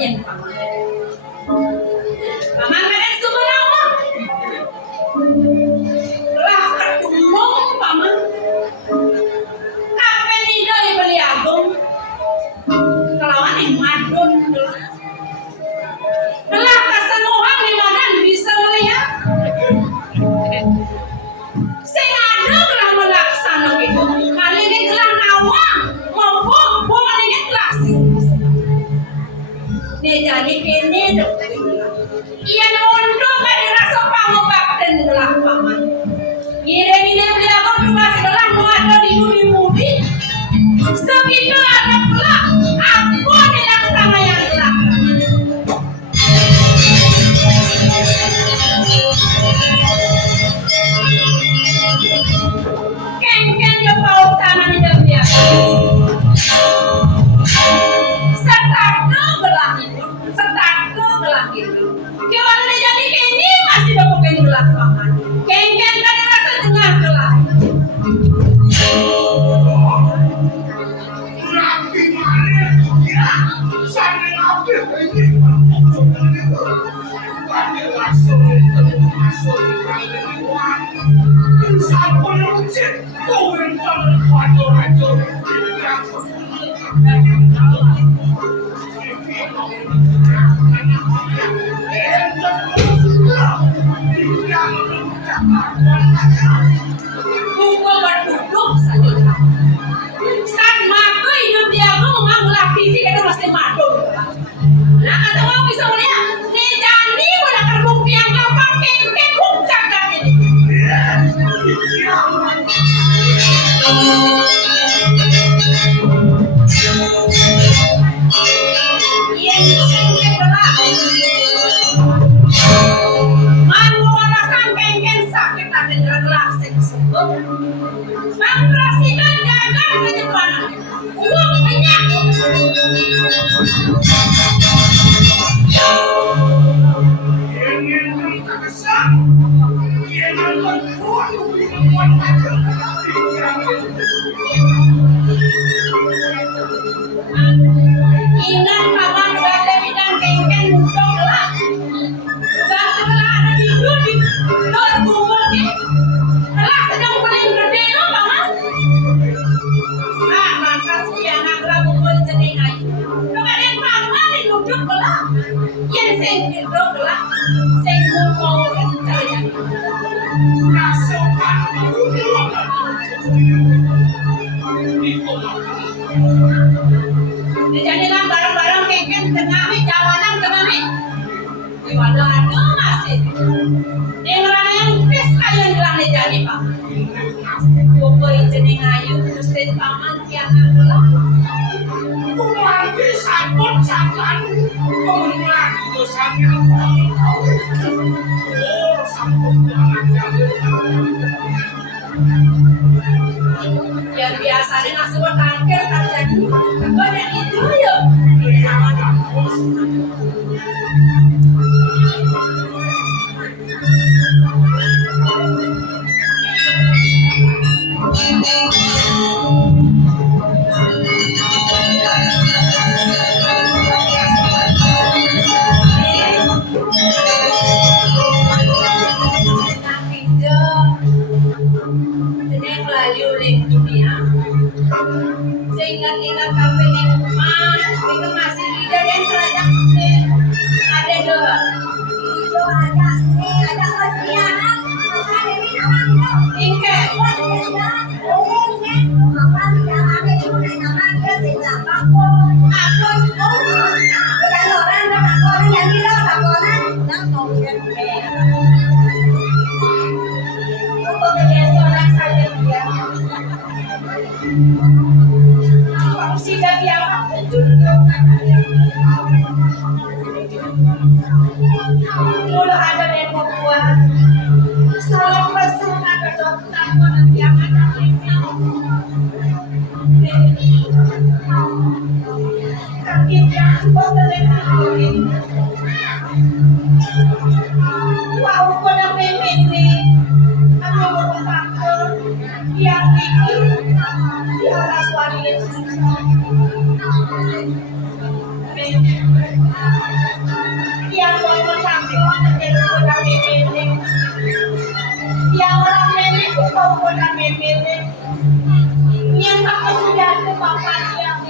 yen paman. Paman karen sumerawa. Lah ketumung paman. Kape nida beli agung. Kelawan yang madun telah kesenuhan di badan bisa melihat sing ada telah melaksana itu kali ini telah nawang maupun bukan ini telah dia jadi kini ia nunduk kan dirasa pangobak dan telah paman gini beliau juga setelah mengadil di bumi segitu ada pula aku dilaksana yang telah ken yo pau tanah di dia setatu belah itu kalau dia jadi kini masih dapat belah paman ken kan rasa tengah belah Google berduduk saja. Saat mati hidup dia aku mengambil biji itu masih madu. Nah kata mau bisa melihat, nih jani pada terbukti yang gampang kekuk cakap ini. Iya itu belah. Manu alasan kengken sakit ada gerak sembuh. Memperhatikan jaga penyebaran uang banyak. Ingat paman bahasa bidang kengken mudah lah. Sudah setelah ada di dunia, dor kubur ni, telah sedang paling gede lo paman. Ah, maka si anak rabu pun sedih lagi. Kemudian paman duduk belah, yang sengkir belah, sengkir mau percaya. Rasakan jadilah barang-barang kengken tengah jawanan tengah di wadah ada masih di mana yang bes kalian bilang jadi pak pokoknya jenis ayu terus paman tiang adalah kumanti sabun sakan kemudian itu sangat sabun yang biasanya nasi bertangkir terjadi banyak itu ya sehingga kita sampai di rumah itu masih tidak dan terajak ada doa ada kesianan ingke sudah biasa mula ada demo buat selalu bersama ke dokter yang ada sakit yang sebetulnya wow pada ini aku berpakai yang tinggi di atas wanita kami pilih. Yang aku sudah ke bapak yang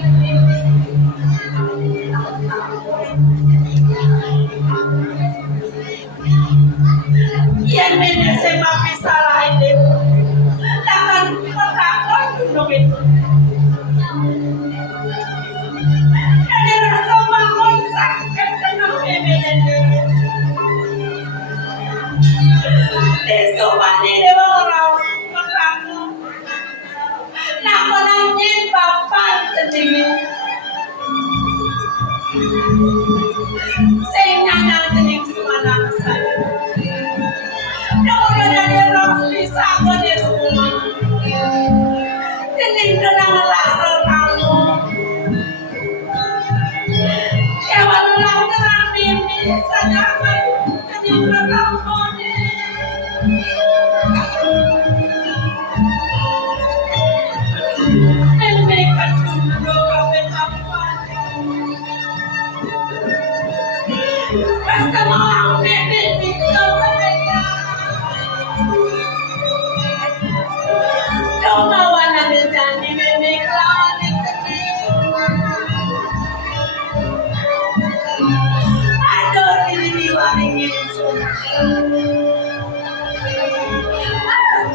yan din sa mapisalah din lakan pagkakon nungin ada rasa bangun sakit dengan pemilihan deso mandi dewa orang pagkakon nama nangin bapak sendiri sehingga nanti semalam saya udah dari orang bisa di rumah jadi kenal kamu ya walau terang ini saja jadi kenal kamu mereka dulu kawin apa bersama orang bebek bisa Mawana bezani bebek lawan aduh ini diwaringin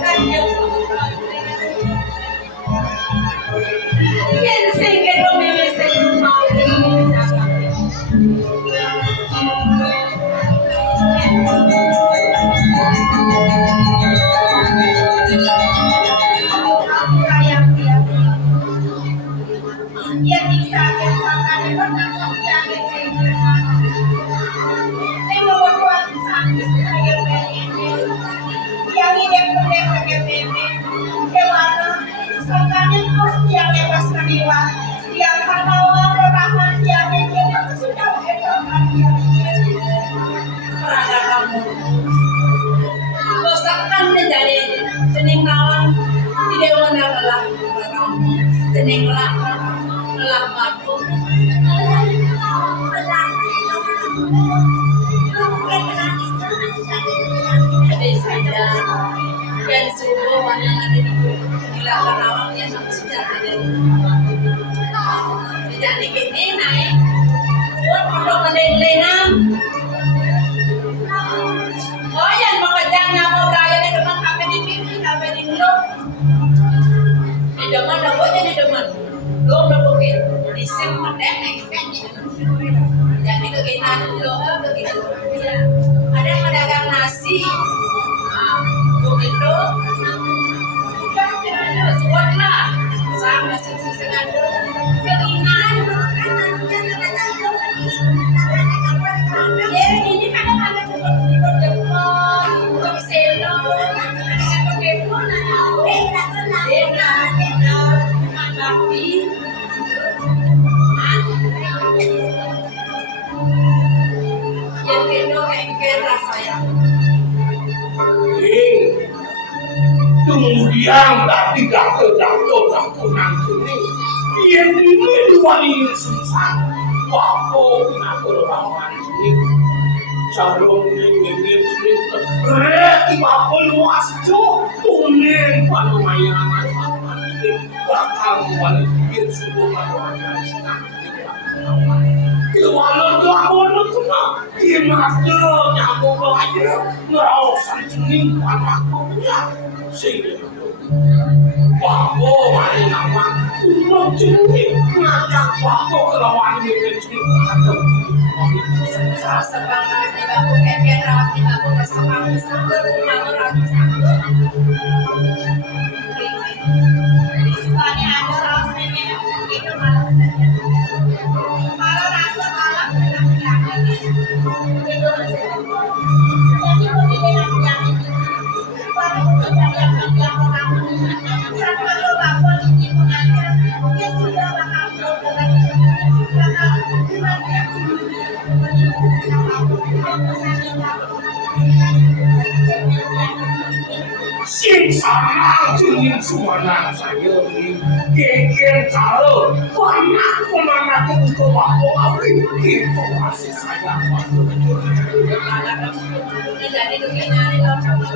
kan yang yan sige to bebek sa rumah dan suruh warna ada di latar awalnya sama sejarah jadi gini naik buat foto meneng-lenang oh yang mengejar nama gaya di depan kafe di pipi kafe di lo di depan dapatnya di depan lo bukit di sim meneng jadi kegiatan lo kegiatan ada pedagang nasi begitu kan tidak sekolah sama sesengada seringan ya ini kan ada seperti untuk selo ada telepon bakti yang kedua engkel rasanya kemudian tadi dakto nanti yang ini diwali susah wapo kenapa orang ini calon ini berarti wapo luas jo tulen pada mayangan bakal wali dia sudah pada Kewalau doa tu nak, dia ada nyabu aja, ngerausan jening anakku punya, sehingga bawa mana nama, umum jening ngajak bawa kelawan dengan jening atau sebanyak di bawah kegiatan rawat di bawah bersama rumah orang sama. Jadi semuanya ada rawat nenek itu malah rasa malah jadi sing sarang jeung sumanang saya ini keken cara panak kemana ke bako abri gitu masih saya jadi dunia ini kalau